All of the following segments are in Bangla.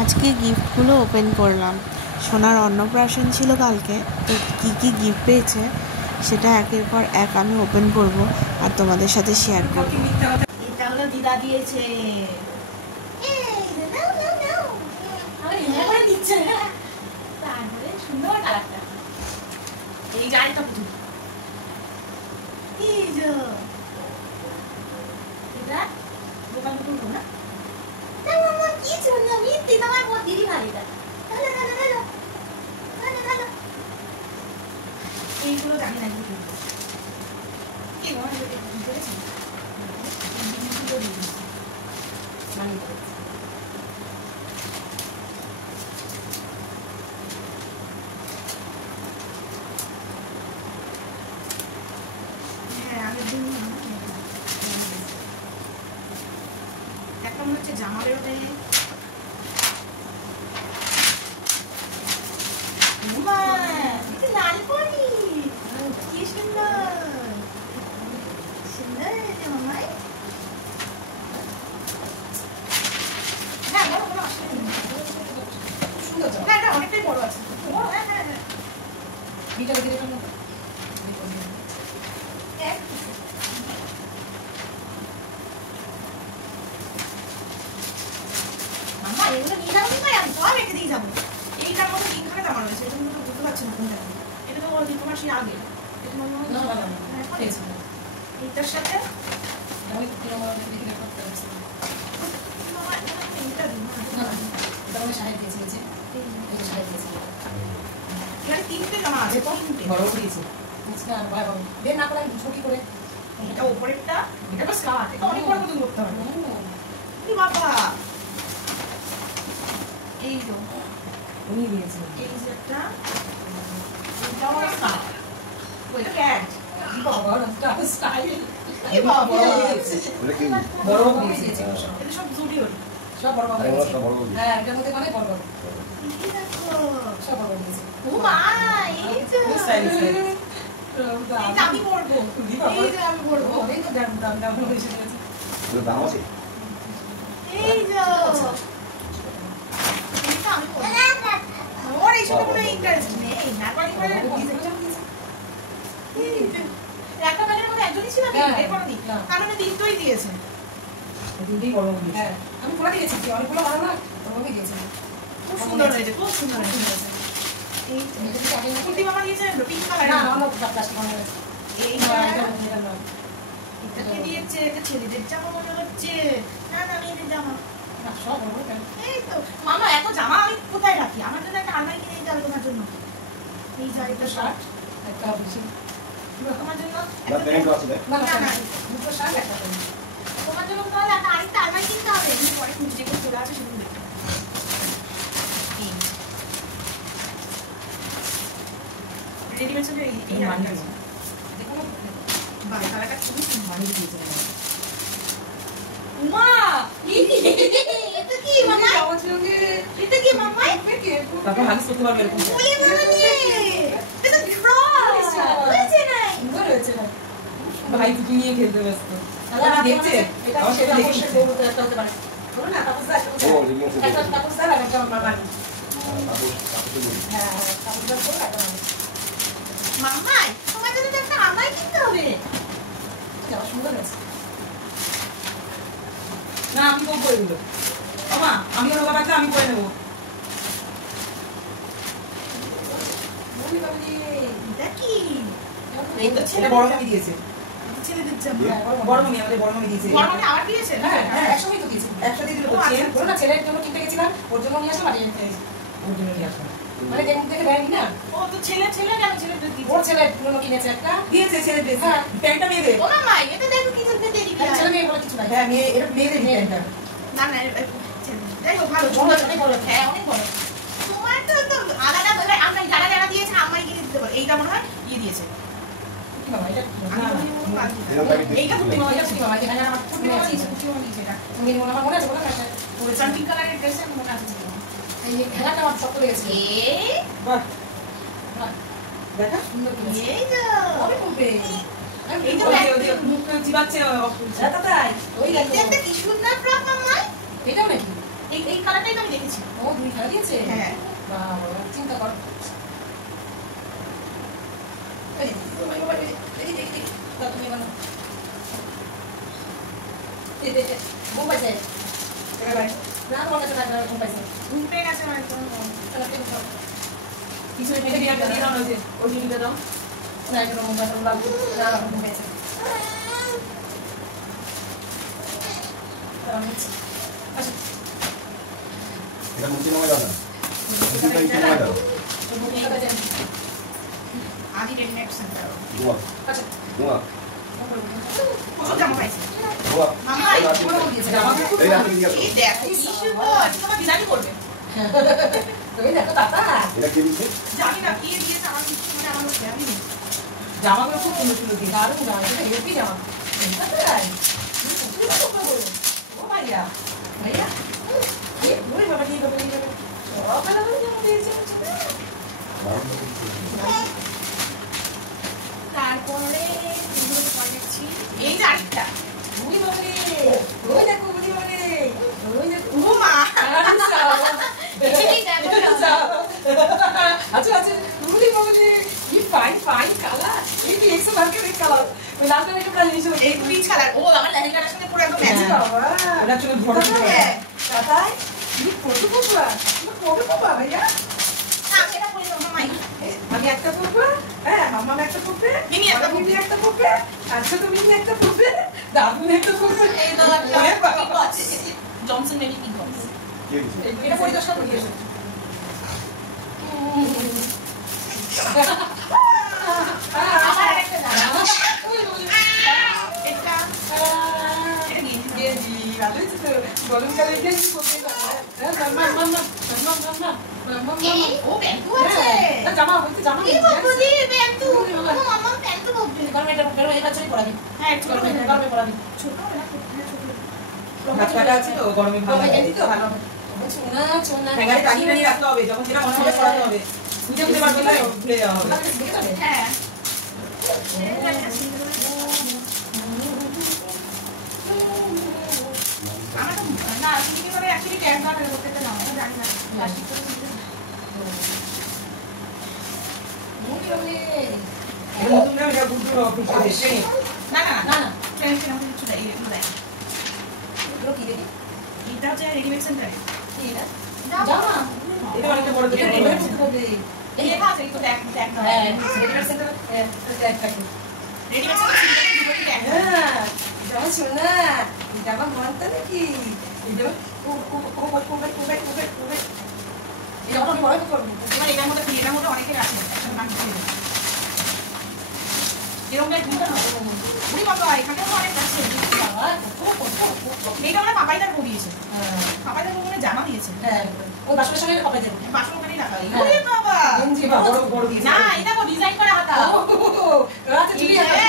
আজকে গিফটগুলো ওপেন করলাম। সোনার অন্নপ্রাশন ছিল কালকে, তো কী কী গিফট পেয়েছে সেটা একের পর এক আমি ওপেন করব আর তোমাদের সাথে শেয়ার করব। এটা হলো দিদা দিয়েছে। তারপরে সুন্দর কালারটা, এই যে আরেকটা পুতুল, এই যে এটা দোকান পুতুল না, কি সুন্দর মিষ্টি, তোমার বহুত দিদি ভালো। এটা এইগুলো জানি না কি মানে একটা মনে হচ্ছে জামা বেরোতে লাল পরি, কি সুন্দর সুন্দর মামাই। হ্যাঁ বড় কোনো অসুবিধা নেই, সুন্দর। হ্যাঁ এটা অনেকটাই বড় আছে। হ্যাঁ হ্যাঁ হ্যাঁ বিটা বেরিয়ে গেল। মামা এগুলো নিয়ে যাবো না, আমি সব রেখে দিয়ে যাবো। এইটার মধ্যে তিনখানা জামা রয়েছে, এটা কিন্তু বুঝতে পারছি না কোনটা। এটা তো বলছি তোমার সেই আগে, এটা মনে হয় এখন এসে এইটার সাথে আমি তোমার দেখে দেখতে পাচ্ছি। মামা এটা দিন না, এটা আমি শাড়ি দিয়েছি, এই শাড়ি দিয়েছি। এখানে তিনটে জামা আছে, তিনটে বড় দিয়েছি। আচ্ছা বাবা দেন না করে ছবি করে, এটা উপরেরটা, এটা তো স্কার্ট, এটা অনেক বড় মতন করতে হবে। কি বাবা, এই তো উনি দিয়েছে, এই যে একটা, এটা আমার স্কার্ট, ওইটা প্যান্ট। কি বাবা এটা স্টাইল, কি বাবা এটা কি বড় দিয়েছে, এটা সব জুডিও, সব বড় বড় দিয়েছে। হ্যাঁ এটার মধ্যে মানে বড় বড়, এই দেখো সব বড় দিয়েছে। ও মা এই যে স্টাইল স্টাইল, এটা আমি পরবো, এই যে আমি পরবো, এই তো দাম হয়েছে এটা দাম আছে, এই যে এটা আমি পরবো। ওর এই সব কোনো ইন্টারেস্ট নেই, নারবালি করে একটা ব্যাগের মধ্যে একজনই ছিল না, এরপর দি কারণ তিনটেই দিয়েছে, তিনটেই বড় দিয়েছে। হ্যাঁ আমি পুরো দিয়েছি, অনেকগুলো ভালো না, বড় দিয়েছে। খুব সুন্দর হয়েছে, খুব সুন্দর হয়েছে। এই কুর্তি মামা দিয়েছে পিঙ্ক কালার, না আমার প্লাস্টিক মনে হচ্ছে। এই এটা না, এটাকে দিয়েছে, এটা ছেলেদের জামা মনে হচ্ছে। না না মেয়েদের জামা না, সব বড় কেন। এই তো মামা এত জামা আমি কোথায় রাখি, আমার জন্য একটা আলমারি কিনে দিতে হবে তোমার জন্য। এই যে একটা শার্ট, একটা বেশি তোমার জন্য একটা প্যান্ট আছে, না না না দুটো শার্ট একটা প্যান্ট তোমার জন্য, তাহলে একটা আরেকটা আলমারি কিনতে হবে। তুমি পরে খুঁজে যেগুলো চলে আছে সেগুলো দেখো। রেডিমেড সঙ্গে এই মানি আছে দেখো না, বাই কালারটা খুবই সুন্দর মানি দিয়েছে। মা এটা কি মামা, এটা কি মামা, তারপর হানিস করতে পারবে এরকম ওই মামা নিয়ে এটা ক্রস হয়েছে না, সুন্দর হয়েছে না ভাই, তুই নিয়ে খেলতে ব্যস্ত আমি দেখতে, আমার সেটা দেখে বলবো তো একটা হতে পারে বলো না, তাপস দা একটা তাপস দা একটা মামা, হ্যাঁ তাপস দা বলো একটা মামা, তোমার জন্য তো একটা আমায় কিনতে হবে। যাও সুন্দর আছে না, আমি বলবো এগুলো মামা, আমি ওর বাবাটা আমি করে নেবো। এটা কি, এই তো ছেলে বড় মামি দিয়েছে, ছেলেদের জামা বড় মামি, আমাদের বড় মামি দিয়েছে। বড় মামি আবার দিয়েছে, হ্যাঁ হ্যাঁ একসঙ্গেই তো দিয়েছে, একসাথে দিল। বলো না ছেলের জন্য কিনতে গেছিলাম, ওর জন্য নিয়ে আসলাম, আর ওর জন্য নিয়ে আসলাম, মানে যেমন থেকে দেয়নি না। ও তো ছেলে ছেলে কেন, ছেলে দিয়েছে, ওর ছেলে জন্য কিনেছে একটা, দিয়েছে ছেলে দিয়েছে। হ্যাঁ প্যান্টটা মেয়ে দে, ও মামা এটা দেখো কি চলতে দেরি করে, ছেলে মেয়ে বলে কিছু না। হ্যাঁ মেয়ে, এটা মেয়ে দে প্যান্টটা, না না দেখো ভালো বড়, অনেক বড়, হ্যাঁ অনেক বড়। তোমার তো আলাদা বলে আমরা যারা যারা দিয়েছে আমায় কিনে দিতে পারো। এইটা মনে হয় ইয়ে দিয়েছে, কি মামা এটা, এইটা তুমি মামা, এটা তুমি মামা, এখানে আমার ফুটি মামা দিয়েছে, ফুটি মামা দিয়েছে। এটা তুমি মনে হয় মনে আছে, বলো না এটা পুরো পিঙ্ক কালারের ড্রেস আমি মনে আছে। এই খেলাটা আমার শক্ত লেগেছে, বাহ বাহ দেখা সুন্দর, এই যে অনেক কমবে, এই যে মুখ চিবাচ্ছে দাদা, তাই ওই একটা কি সুন্দর ফ্রক মামা, এটাও নাকি এই কালারটাই তো আমি দেখেছি। ও 2 কালার দিয়েছে? হ্যাঁ। বাবা চিন্তা কর। এই দেখি তুমি বলো। এই বউ পাইছে। না তোমার কাছে না বউ পাইছে। উল্টে গেছে মানে কোন কিছু মেরে দিয়ে দাও হইছে। ওই দিকে দাও। না এটা মোবাইল লাগবে। না বউ পাইছে। আচ্ছা এটা মুক্তি নামে দাও না আদি রেডিমেড সেন্টার দোয়া আচ্ছা দোয়া কত জামা পাইছে দোয়া মামা এই বড় দিয়েছে জামা এই রাতে দিয়ে এই দেখো কি সুন্দর তোমার ডিজাইন করবে তুমি দেখো দাদা এটা কি দিছে জানি না কি দিয়েছে আমার কিছু মানে আমার জানি না জামাগুলো খুব সুন্দর সুন্দর দিয়ে দারুণ জামা এটা হেভি জামা তাই তুমি কত বলো ও ভাইয়া ভাইয়া এই ওরে বাবা কি বাবা কি ও ভালো ভালো জামা দিয়েছে তারপরে এই যে আরেকটা ওই বাবারে ওই দেখো ওই বাবারে ওই দেখো ও মা আচ্ছা আচ্ছা ওই বাবারে কি ফাইন ফাইন কালার এই কি একশো মার্কের কালার ওই লাল কালার একটা জিনিস এই পিচ কালার ও আমার লেহেঙ্গাটার সাথে পুরো একদম ম্যাচ বাবা এটা চলে বড় দাদাই কি ফটো বাবা ফটো বাবা ভাইয়া এটা পরে দাও মামাই আমি একটা পরবো হ্যাঁ মামা একটা পরবে মিনি একটা পরবে আচ্ছা তো মিনি একটা পরবে দাদু একটা পরবে এই দাদা জনসন মেনি পিঙ্ক বক্স এটা পরিদর্শন করে দিয়েছে আবার একটা দাদা এটা গেঞ্জি ভালোই তো গরম কালে গেঞ্জি পরতে মামা মামা মামা ও প্যান্টু আছে জামা হইতে জামা কি বলবি প্যান্টু মামা প্যান্টু বলবি কারণ এটা বেরো এই বছরই পরাবি হ্যাঁ গরমে পরাবি ছোট না বাচ্চাটা আছে তো গরমে ভালো গেঞ্জি তো ভালো হবে সোনা সোনা হ্যাঙ্গারে টাঙিয়ে নিয়ে রাখতে হবে যখন যেটা মনে হবে পরাতে হবে বুঝে বুঝে পারবে না ভুলে যাওয়া হবে হ্যাঁ আমার তো না তুমি কি করে অ্যাকচুয়ালি ট্যাগ না করে করতে না আমি জানি না প্লাস্টিক করে দিতে মুখে বলে এই নতুন না এটা গুড গুড এসে না না না না ট্রেন ট্রেন আমি কিছু দেই এগুলো দেয় এগুলো কি দেখি এটা হচ্ছে রেডিমেড সেন্টারে কি এটা জামা এটা অনেকটা বড় দেখে রেডিমেড সেন্টারে এই লেখা আছে তো ট্যাগ ট্যাগ হ্যাঁ রেডিমেড সেন্টার ট্যাগ থাকে রেডিমেড সেন্টার ট্যাগ হ্যাঁ জামা শোনা জামা মানতে নাকি এই জামা এটা অনেক বড় করব তোমার এটার মধ্যে অনেকের আছে এরকম দুটো না উনি বাবা এখানে তো অনেক আছে বাবা এটা আমরা পাপাইদার পরিয়েছে পাপাইদার মনে জামা দিয়েছে হ্যাঁ ও বাসনের সঙ্গে পাপাইদার বাসন ওখানেই রাখা ওরে বাবা গেঞ্জি বাবা বড় বড় দিয়েছে না এটা তো ডিজাইন করা হাতা আচ্ছা ঠিক আছে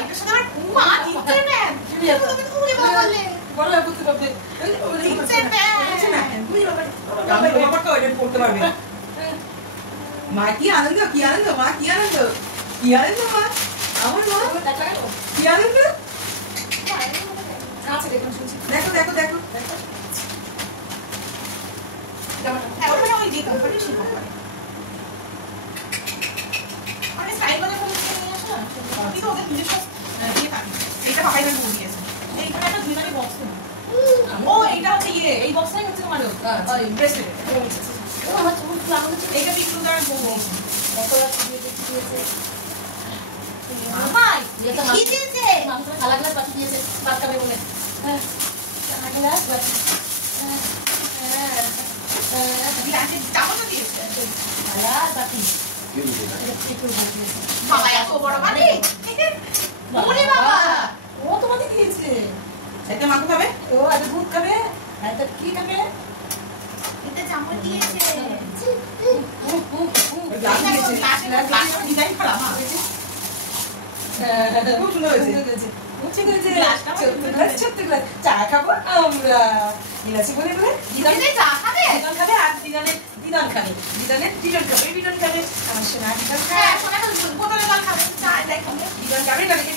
এটা সাথে আমার মা দিতে নেন তুমি তো বলে বললে বড় করতে পারবে দিতে নেন বুঝি বাবা আমি বাবা তো এটা পড়তে পারবে মা কি আনন্দ মা কি আনন্দ মা আমার মা কি আনন্দ আচ্ছা দেখুন শুনছি দেখো দেখো দেখো দেখো এখন ওই যে কোম্পানি সেই কোম্পানি মানে সাইবারে কোন নিয়ে আসা কিন্তু ওদের নিজস্ব দিয়ে থাকে এটা পাপাইদার বলে দিয়েছে এইখানে একটা দুইবারে বক্স ও এটা হচ্ছে এই বক্সটাই হচ্ছে তোমার ওই ব্রেসলেট ও আমার চুল লাগানো ছিল এটা একটু দাঁড়া বলবো কত রাত দিয়ে দিয়েছে মামা কি দিয়েছে মামা তো খালা গ্লাস বাকি দিয়েছে ভাত খাবে বলে হ্যাঁ খালা গ্লাস বাকি বিরাটে চামচ দিয়েছে খালা বাকি বাবা এত বড় মানে ওরে বাবা ও তোমাকে দিয়েছে এটা মাংস খাবে ও আজ দুধ খাবে আর এটা কি খাবে এটা চামচ দিয়েছে গ্লাস ডিজাইন করা মা খুব সুন্দর হয়েছে ছোট্ট গ্লাস চা খাবো আমরা ইলাচি বলে বলে দিদানে চা খাবে দিদান খাবে আর দিদান খাবে দিদান খাবে আমার সোনা দিদান খাবে সোনা বোতলে জল খাবে চা এটাই খাবে দিদান খাবে না দেখে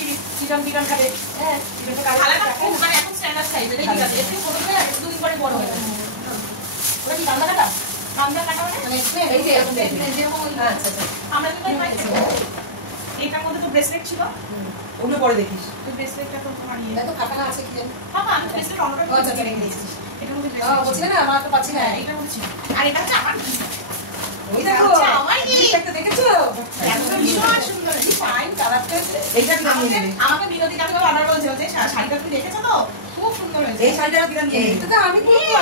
দিদান খাবে হ্যাঁ দিদান খাবে মানে এখন স্ট্যান্ডার্ড সাইজ এটাই ঠিক আছে একটু ছোট হয়ে আর দুদিন পরে বড় হয়ে যাবে ওটা কি কান্দা কাটা? কামড়া কাটা মানে এই যে এরকম যেমন আচ্ছা আচ্ছা আমরা তো এটার মধ্যে তো ব্রেসলেট ছিল, ওগুলো পরে দেখিস তো ব্রেসলেটটা তো তোমার ইয়ে এত ফাটানো আছে কি জানি বাবা আমি ব্রেসলেট অন্যটা ও, আচ্ছা, রেখে দিয়েছি। এটার মধ্যে ও বলছি না আমার তো পাচ্ছি না এটার মধ্যে ছিল। আর এটা হচ্ছে আমার gift। ওই দেখো আচ্ছা, আমার কি? একটা দেখেছো একদম ভীষণ সুন্দর। কি ফাইন কালারটা এইটা কি নিয়ে নেবে আমাকে বিনোদিনী আমাকে অর্ডার করেছিল যে শাড়িটা তুমি দেখেছো তো খুব সুন্দর হয়েছে। এই শাড়িটা কি নিয়ে নেবে তো আমি পরবো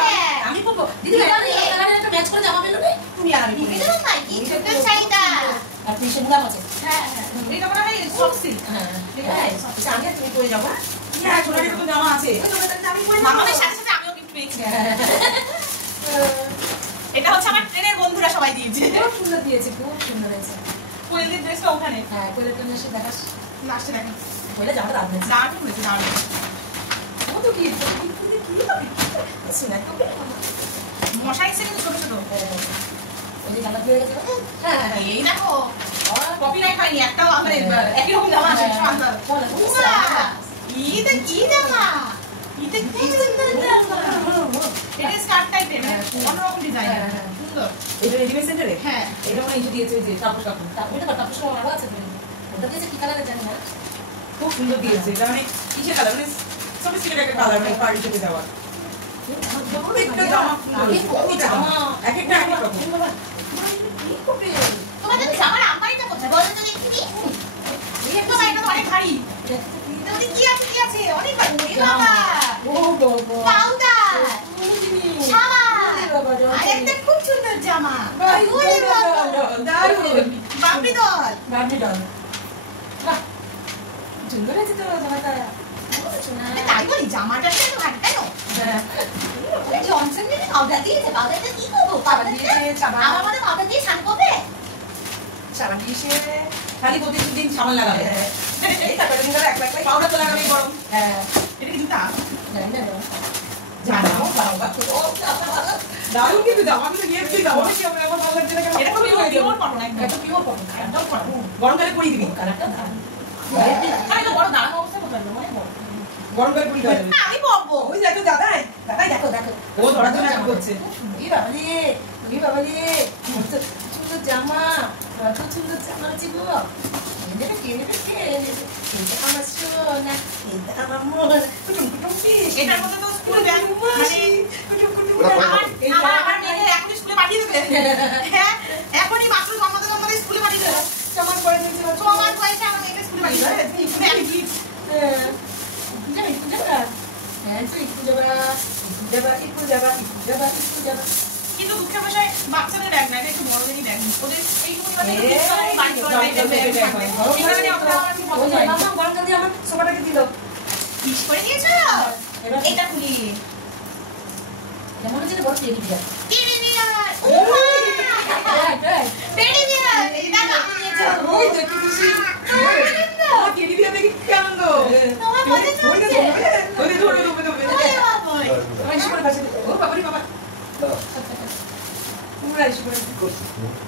আমি পরবো দিদি এই কালারের একটা ম্যাচ করে জামা পেলো না তুমি আর আমি পরবো এটা না কি ছোট শাড়িটা। আর তুই সেগুলো আছে হ্যাঁ হ্যাঁ এটা মনে হয় সফট সিল্ক। হ্যাঁ আমি তুমি পরে যাবো হ্যাঁ ছোট এরকম জামা আছে আমি পরে যাবো মামাদের সাথে সাথে আমিও গিফট পেয়েছি। এটা হচ্ছে আমার ট্রেনের বন্ধুরা সবাই দিয়েছে। খুব সুন্দর দিয়েছে খুব সুন্দর হয়েছে কোয়েলের ড্রেসটা ওখানে হ্যাঁ কোলে তো এসে দেখাস লাস্টে দেখেন কোলে জামাটা দারুণ হয়েছে দারুণ হয়েছে দারুণ। ও তো কি হবে শুনে মশাই এসে কিন্তু ছোট ছোট। ওই যে কালার হয়ে গেছে হ্যাঁ এই দেখো কপিরাইট হয়নি একটাও আমাদের একই রকম জামা আছে সুন্দর। ঈদে কি জামা ঈদে কি সুন্দর জামা। এটা স্কার্ট টাইপের অন্যরকম ডিজাইন সুন্দর। এটা রেডিমেড সেন্টারে হ্যাঁ এটা মানে ইস্যু দিয়েছে যে তাপস কাপড় তারপরে তো তাপস কাপড় আরো আছে ওটা দিয়েছে কি কালারে জানি না খুব সুন্দর দিয়েছে এটা মানে কিসের কালার মানে সফিস্টিকেটেড একটা কালার মানে পার্টিতে দেওয়া প্রত্যেকটা জামা সুন্দর জামা এক একটা এক এক রকম তোমাদের জামার আলমারিটা কোথায় বলো তো দেখি। এটা তো অনেক ভারী। তুমি কি আছে কি আছে অনেক ভারী। বাবা ও বাবা পাউডার সাবান আর একটা খুব সুন্দর জামা। ওরে বাবা দারুণ বাপরি দল বাবলি ডল বাহ সুন্দর হয়েছে তো জামাটা আমি তাই বলি জামাটা কেন ভারী তাই না। জনসন দিয়ে পাউডার দিয়েছে পাউডারটা কি করবো পাউডার দিয়ে আমার মনে পাউডার দিয়ে স্নান করবে। সাবান দিয়েছে খালি প্রতিদিন সাবান লাগাবে এই তারপরে দিন এক লাখ পাউডার তো লাগাবেই গরম হ্যাঁ এটা কি জুতা জানি না জানাও বাবা ও দারুণ কিন্তু জামা কিন্তু নিয়ে তুই যাবো কি হবে আমার ভালো লাগছে না কেন এটা খুব পিওর পাবো না একদম এটা পিওর কটন একদম কটন গরমকালে পরিয়ে দিবি কালারটা দারুণ আরে তো বড় দাঁড়ানো অবস্থা কোথায় মানে বড় গরমকালে পরিয়ে দেবে আমি পরবো। ওই দেখো দাদাই দাদাই দেখো দেখো ও ধরার জন্য কি করছে এই বাবা রে সুন্দর জামা কত সুন্দর জামা আছে গো এটা কে নেবে কে এটা আমার সোনা এটা আমার মন কুটুম কুটুম পিস এটার মধ্যে তো স্কুল ব্যাগ মানে কুটুম কুটুম আমার মেয়েকে এখনই স্কুলে পাঠিয়ে দেবে। হ্যাঁ এখনই মাত্র জন্মদিন স্কুলে পাঠিয়ে দেবে। জামা পরে নিয়েছিল তোমার বয়সে আমার মেয়েকে স্কুলে পাঠিয়ে দেবে। তুমি আমি গিফট কিন্তু দুঃখের বিষয় বাচ্চাদের ব্যাগ না এটা একটু বড়দেরই ব্যাগ ওদের এইটুকু বাড়ি চলে এখানে আমরা কি পছন্দ হয় কিস করে দিয়েছো এটা খুলি টিভি বিয়ার ও টেডি বিয়ার এটা কাপড় দিয়েছো তোমার পছন্দ ওরে বাবা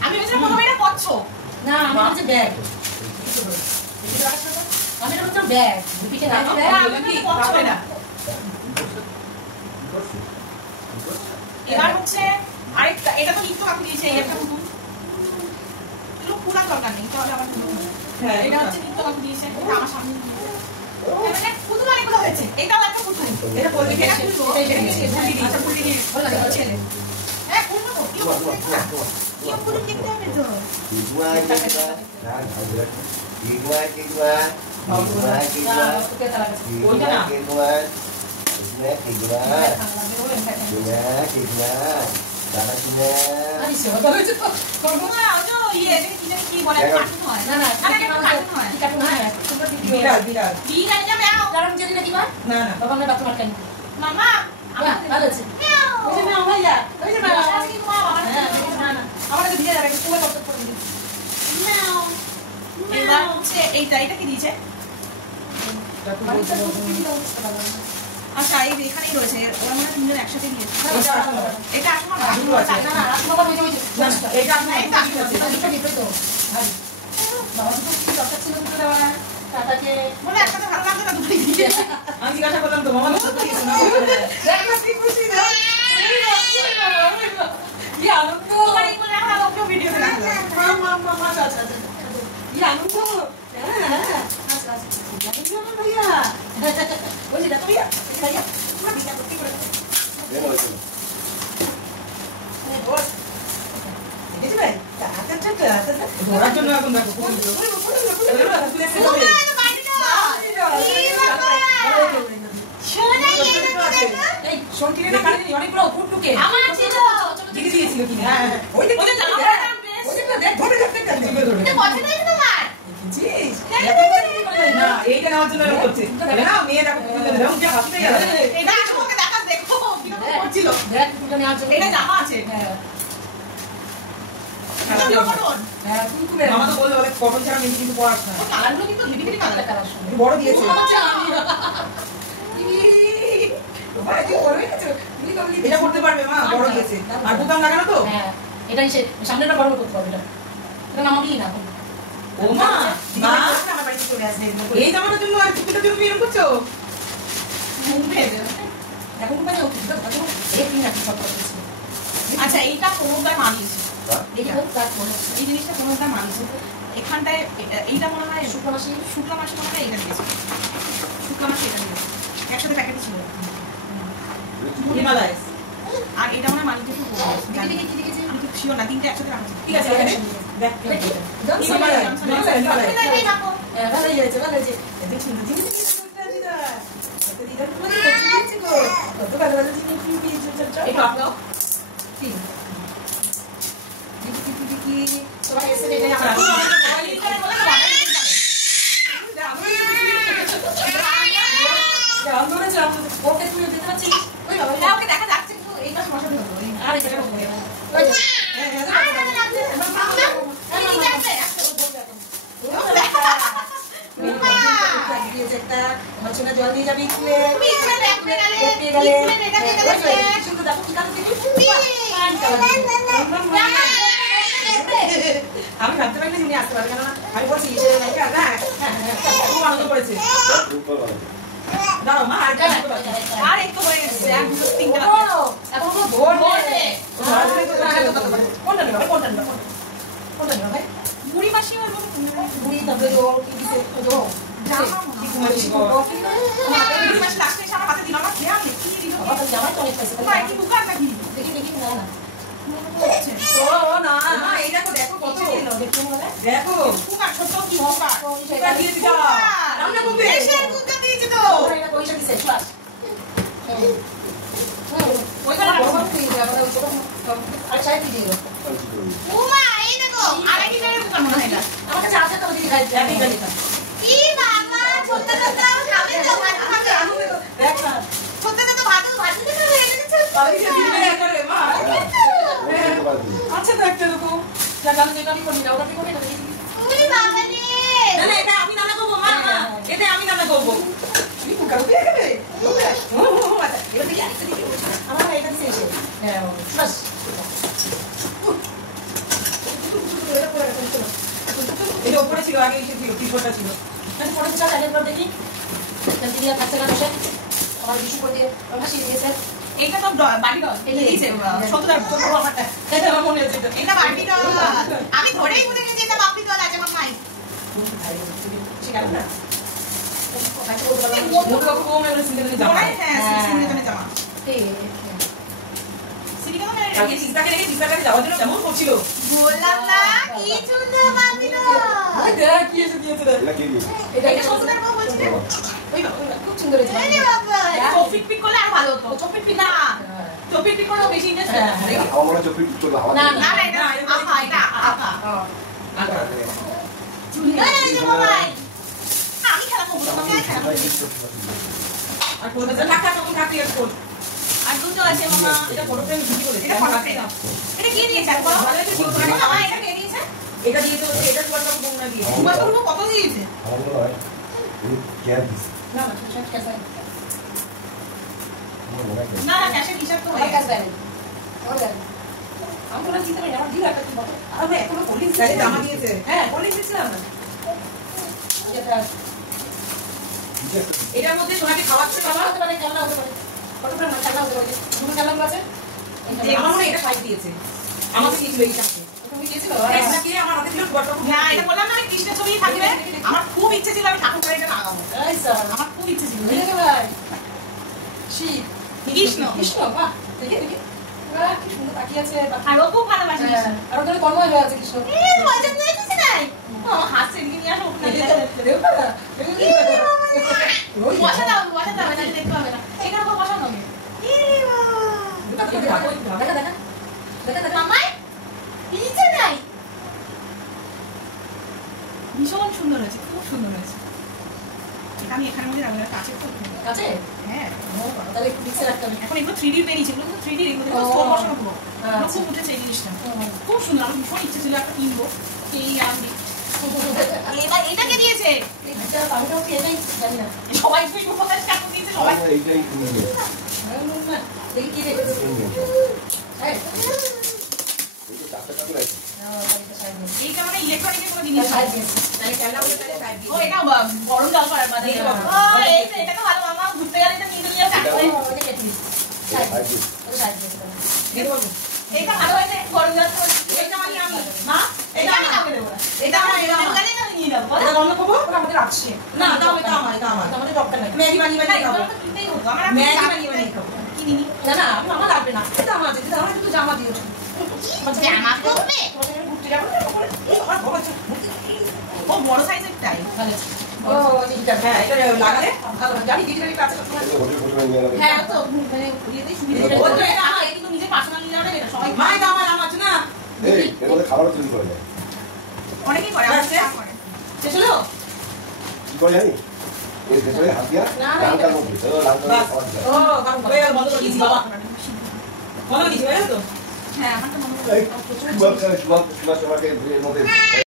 আমি বলছিলাম প্রথমে এটা পছছো না আমি হচ্ছে ব্যাগ আমি হচ্ছে ব্যাগ পিঠে আমি কি পছছো এটা এবার হচ্ছে আরেকটা এটা তো নিত্য কাকু দিয়েছে এই একটা নতুন এগুলো পুরা দরকার নেই তাহলে আমার এটা হচ্ছে নিত্য কাকু দিয়েছে এটা আমার সামনে মানে পুতুল অনেকগুলো হয়েছে এটাও একটা পুতুল এটা বলবি এটা খুলবো এটা আচ্ছা ফুলটি দিয়ে ভালো লাগে ছেলে হ্যাঁ খুলবো তো কি পুতুল দেখতে হবে তো করবো না ওই যে ইয়ে এটা কি বলে কার্টুন হয় না না কার্টুন হয় কার্টুন হয় বিড়াল বিড়াল বিড়াল যাবে আও কারণ যদি নাকি না না বাবা আমরা বাথরুম আটকাই মামা ভালো আছে ওই যে না ভাইয়া ওই যে বাবা বসা আছে কি তোমার বাবা না না আমার কাছে দিয়ে যাবে পুরো কষ্ট করে দিবি এবার হচ্ছে এটা কি দিয়েছে আচ্ছা এই এখানেই রয়েছে ওরা মনে হয় তিনজন একসাথে দিয়েছে এটা আসলে না না রাখো বাবা ওই যে এটা আপনি এটা আছে এটা দিতেই তো ভাই বাবা তো কি দরকার ছিল তো দেওয়া টাটাকে বলে একসাথে ভালো লাগবে না দুটোই দিয়ে আমি জিজ্ঞাসা করলাম তো মামা তো দিয়েছে না দেখ না কি খুশি না কি আনন্দ তোমার এই বলে আমরা ওকে ভিডিও দেখাবো মা আচ্ছা কি আনন্দ হ্যাঁ আচ্ছা ভাইয়া বলছি দেখো ভাইয়া ভাইয়া তোমার ভিডিও করতে করে বস দেখি ভাই ধরার জন্য এখন দেখো অনেকগুলো ফুটুকে আমার ছিল দিদি দিয়েছিল কিনা ওই দেখ ওটা জানো দেখ ধরে এটা পছন্দ হয়েছে তোমার না এইটা নেওয়ার জন্য এরকম করছে না মেয়ে দেখো এরকম যে হাসতে গেল এটা তোমাকে দেখা দেখো কিরকম করছিল দেখ ফুটুকে নেওয়ার জন্য এটা জামা আছে হ্যাঁ মামা তো বললো কটন ছাড়া মেয়ে কিন্তু পড়াস না ও কালারগুলো কিন্তু হেভি হেভি কালার বড় দিয়েছে এটা করতে পারবে মা বড় দিয়েছে আর বোতাম লাগানো তো হ্যাঁ এটাই সে সামনেটা বড় করতে পারবে এটা নামাবি না ও মা মা আমার বাড়িতে চলে আসবে এই জামাটার জন্য আর কুকুরটার জন্য এরকম করছো এখন কোথায় যাও এই তিন আছে সব করতেছি আচ্ছা এইটা কোনোটাই মানিয়েছে দেখি তো কাট করে এই জিনিসটা কোনোটা মানিয়েছে এখানটায় এইটা মনে হয় শুক্লা মাসে মনে হয় এটা দিয়েছে শুক্লা মাসে এটা দিয়েছে একসাথে প্যাকেটে ছিল হিমালয়াস আর এটা মনে হয় মানিয়েছে একটু বড় দেখি দেখি আমি তো শিওর না তিনটে একসাথে রাখা ঠিক আছে দেখ ভালো হয়েছে ভালো হয়েছে এত সুন্দর জিনিস কত ভালো ভালো জিনিস এটা আপনাও দেখি সবাই এসে দেখে আন্দোলন ওকে তুই দেখতে পাচ্ছিস ওই বাবা ওকে দেখা যাচ্ছে কিন্তু এইটা সমস্যা হলো আর এটা ওই জল দিয়ে যাবি আমি ভাবতে পারি উনি আসতে পারবে না আমি বলছি খুব আনন্দ করেছে দাঁড়াও মা আর একটু হয়ে গেছে আর দুটো তিনটা এখন কোনটা নেবে কোনটা নেবে কোনটা নেবে ভাই বুড়ি মাসি ওর মতো বুড়ি তারপরে কি দিছে জামা বুড়ি মাসি লাস্টে এসে আমার হাতে দিল না খেয়ে আমি কি দিল জামা তো অনেক পাইছে তোমার কি দোকান নাকি দেখি দেখি না না ও না মা এই দেখো দেখো কত দেখো কুকার ছোট কি কুকার কুকার দিয়ে দিও রান্না করবে এসের কুকার দিয়েছে তো এটা পয়সা দিছে ক্লাস ওইখানে আর চাই দিয়ে দিল ওমা এই দেখো আরেক লিটারের কুকার মনে হয় এটা আমার কাছে আছে তো দিদি খাই যাবি গালি খা কি বাবা ছোট ছোট খাবে তো ভাত খাবে দেখ না ছোট ছোট ভাত ভাত দিতে হয়ে গেছে আমি যে দিবে করে মা আচ্ছা তো একটা রকম যা গাল যেটা আমি করি না ওটা কি করি না ওরে বাবা রে না না এটা আমি রান্না করব মা এটা আমি রান্না করব তুমি কুকার দিয়ে খাবে আচ্ছা এটা দিয়ে আরেকটা দিতে বলছি আমার এটা দিছে এসে হ্যাঁ বাস এটা উপরে ছিল আগে এসে ছিল টিপটা ছিল আমি পরে চা চালের পর দেখি তাহলে দিয়া থাকতে না বসে আমার বিশু করে দিয়ে হাসি দিয়েছে এইটা তো বাড়ি দাও এই দিয়েছে সতুদার ছোট আমারটা এটা আমার মনে আছে এটা বাড়ি দাও আমি ধরেই বুঝে গেছি এটা বাপি দল আছে আমার মাই শিকার না কাছে বলতে পারলাম মোট লোক কম এর সিঙ্গেল জামা হ্যাঁ সিঙ্গেল জামা সিঙ্গেল জামা আগে সিস্টারকে যাওয়ার জন্য কেমন করছিল বললাম না কি সুন্দর বাপি দল দেখ কি এসে দিয়েছে রে এটা কি দিয়ে এটা এটা সতুদার বউ বলছিল ওই খুব সুন্দর হয়েছে আরে বাবা চপিক পিক করলে আর ভালো হতো চপিক পিক না চপিক পিক করলে বেশি ইন্টারেস্ট হ্যাঁ। আমার মনে চপি চলো হাওয়া না, না না এটা আহা এটা আহা আচ্ছা সুন্দর হয়েছে বাবাই আমি খেলা করব তোমাকে খেলা করব আর কোনটা যে টাকা কম থাকি আর কোন আর দুটো আছে মামা এটা ফটো ফ্রেম ভিডিও করে এটা ফটো ফ্রেম এটা কি দিয়েছে আর বলো ভালো হয়েছে কিন্তু মামা এটা কে দিয়েছে এটা দিয়ে তো এটা তোমার কাছে কোন না দিয়ে তোমার তো কত দিয়েছে আমাদের হয় এই ক্যাব দিস না না সব কাছে আমার মনে হয় না না ক্যাশে টি-শার্ট তো আমার হয়ে কাছে গেছে ওরে আমি তো চিন্তা করি আমার দিলা একটা কি বলে আমি এখনো পুলিশ গাড়ি জামা দিয়েছে হ্যাঁ পুলিশ দিছিলাম না এটা এটার মধ্যে তোমাকে খাওয়াচ্ছে বাবা হতে পারে খেলনা হতে পারে কত করে খেলনা হতে পারে তুমি খেলনা আছে আমার মনে হয় এটা সাইজ দিয়েছে আমাকে দিয়েছিল এই চারটে তুমি দিয়েছিল এটা কি আমার হাতে দিল বড়টা না এটা বললাম না আমি কৃষ্ণের ছবি থাকবে আমার খুব ইচ্ছে ছিল আমি ঠাকুর করে এটা লাগাবো এই স্যার আমার খুব ইচ্ছে ছিল দেখে ভাই শিব কৃষ্ণ কৃষ্ণ বাহ দেখে দেখে বাহ কি সুন্দর তাকিয়ে আছে আর ও খুব ভালোবাসে কৃষ্ণ আর ওখানে কর্মই হয়ে আছে কৃষ্ণ মজা নিয়ে কিছু নাই ও আমার হাসছে এদিকে নিয়ে আসো ওখানে বসা দাও না দেখতে হবে না এখানে তো বসা হবে দেখা দেখা দেখা মামাই নিচে নাই ভীষণ সুন্দর হয়েছে খুব সুন্দর হয়েছে এটা আমি এখানের মধ্যে রাখলাম কাছে তো কাছে হ্যাঁ তাহলে একটু মিক্সে রাখতে হবে এখন এগুলো 3D বেরিয়েছে এগুলো 3D এগুলো স্টোর বসানো পুরো খুব উঠেছে এই জিনিসটা খুব সুন্দর আমার ভীষণ ইচ্ছে ছিল একটা কিনবো এই আমি এবার এটাকে দিয়েছে আমি তো এটাই জানি না সবাই তুই উপকার টাকা দিয়েছে সবাই এইটাই কিনে নিয়ে দেখি কি দেখি এই এইটা চারটা টাকা লাগছে এইটা মানে ইলেকট্রনিকের কোনো জিনিস সাইজ নয়। দিয়েছে তাহলে খেলনা বলে তাহলে সাইজ ও দিয়েছে এটা গরম জল করার বাদে এই বাবা। এটা তো ভালো মামা ঘুরতে গেলে এটা নিয়ে নিয়ে কাটবে ওটা কেটে সাইজ ওটা সাইজ দিয়েছে দিয়ে দেবো এটা ভালো হয়েছে গরম জল করে এটা আমি মা এটা আমি কাউকে দেবো না এটা আমার এটা আমি নিয়ে যাবো এটা বন্ধ করবো ওটা আমাদের আছে না দাও এটা আমার আমাদের দরকার নাই ম্যাগি বানিয়ে বানিয়ে খাবো কিনতেই হতো আমার ম্যাগি বানিয়ে বানিয়ে খাবো কিনিনি না না আমার লাগবে না এটা আমার আছে এটা আমার শুধু জামা দিও জামা পরবে ঘুরতে যাবো ও বড় সাইজেরটাই ভালো ও জিনিসটা হ্যাঁ এটা লাগালে ভালো জানি দিদি কাছে এটা হোটেল হোটেলে নিয়ে যাবে হ্যাঁ তো মানে ইয়েতেই সুবিধা ও তো এটা আমার কিন্তু নিজে পার্সোনাল নিয়ে যাবে এটা সবাই মাই দাও আমার আছে না এই এর মধ্যে খাবার তৈরি করে যায় অনেকেই করে আমার চা করে শেষ হলো কি করে জানি এই ভেতরে হাত দিয়া লালটার মধ্যে চলো লালটার মধ্যে খাবার যায় ও কারণ হয়ে গেল বন্ধ করে দিয়েছি বাবা বন্ধ করে দিয়েছি হয়ে গেল তো হ্যাঁ আমার তো মনে হয় এই সুভাষ সুভাষ সুভাষ এর মধ্যে